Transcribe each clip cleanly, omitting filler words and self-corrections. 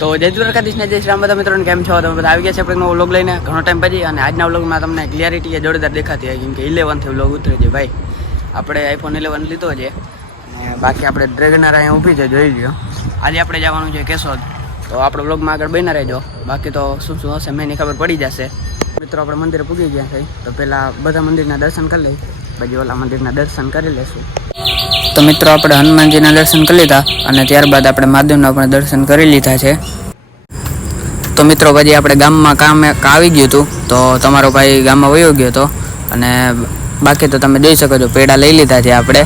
તો જય દ્વારકાધીશ ને જય શ્રી રામ બધા મિત્રોને કેમ છો? તમે બધા આવી ગયા છે આપણે નવો વ્લોગ લઈને ઘણો ટાઈમ પછી. અને આજના વ્લોગમાં તમને ક્લિયરિટી એ જોરદાર દેખાતી હોય, કેમ કે 11થી વ્લોગ ઉતરે છે ભાઈ. આપણે આઈફોન 11 લીધો છે અને બાકી આપણે ડ્રેગનર અહીંયા ઊભી છે, જોઈ લ્યો. આજે આપણે જવાનું છે કેશોદ, તો આપણે વ્લોગમાં આગળ બન્યા રહેજો. બાકી તો શું શું હશે મેં ખબર પડી જશે. મિત્રો આપણે મંદિરે પૂગી ગયા છે, તો પહેલાં બધા મંદિરના દર્શન કરી લઈ, પછી ઓલા મંદિરના દર્શન કરી લઈશું. તો મિત્રો આપણે હનુમાનજીના દર્શન કરી લીધા અને ત્યારબાદ આપણે મહાદેવના પણ દર્શન કરી લીધા છે. તો મિત્રો પછી આપણે ગામમાં કામ આવી ગયું હતું, તો તમારો ભાઈ ગામમાં વયો ગયો હતો. અને બાકી તો તમે જોઈ શકો છો પેડા લઈ લીધા છે આપણે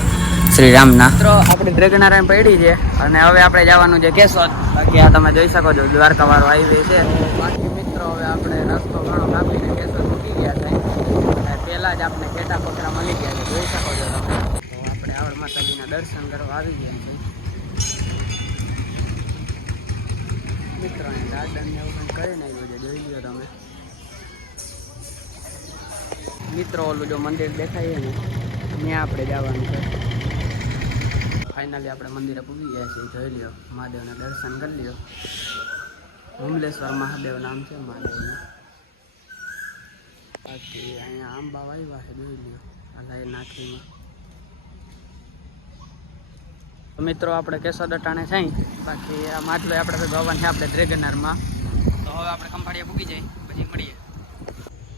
શ્રી રામના. મિત્રો આપણે ડ્રેગનારાયણ પડી છે અને હવે આપણે જવાનું છે કેશોદ. બાકી આ તમે જોઈ શકો છો દ્વારકા વાળો હાઈવે છે. બાકી મિત્રો હવે આપણે રસ્તો ઘણો કાપીને કેશોદ મૂકી ગયા છે અને પહેલાં જ આપણે કેટા પકડા મળી ગયા છે, જોઈ શકો છો તમે. તો આપણે આવડ માતાજીના દર્શન કરવા આવી ગયા છે મિત્રો. ગાર્ડન ને એવું કરી નાખ્યું છે, જોઈ લો તમે મિત્રો. ઓલું જો મંદિર દેખાય ને ત્યાં આપણે જવાનું છે. ફાઇનલી આપણે મંદિરે પૂગી ગયા છીએ, જોઈ લ્યો. મહાદેવના દર્શન કરી લ્યો. હુમલેશ્વર મહાદેવ નામ છે મહાદેવનું. બાકી અહીંયા આંબા વાવ્યા છે, જોઈ લ્યો. હલાઈ નાખીમાં મિત્રો આપણે કેશોદ અટાણે છે. બાકી આ માટલો આપણે ગવાન છે આપણે ડ્રેગનરમાં. તો હવે આપણે કંપાળિયા પૂગી જાય પછી મળીએ.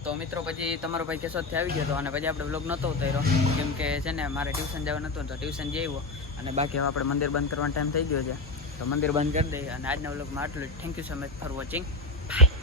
તો મિત્રો પછી તમારો ભાઈ કેશોદથી આવી ગયો હતો અને પછી આપણે વ્લોગ નહોતો ઉતાર્યો, કેમ કે છે ને મારે ટ્યુશન જવાનું હતું, તો ટ્યુશન જઈ આવ્યો. અને બાકી હવે આપણે મંદિર બંધ કરવાનો ટાઈમ થઈ ગયો છે, તો મંદિર બંધ કરી દઈએ. અને આજના વ્લોગમાં આટલું જ. Thank you so much for watching. By.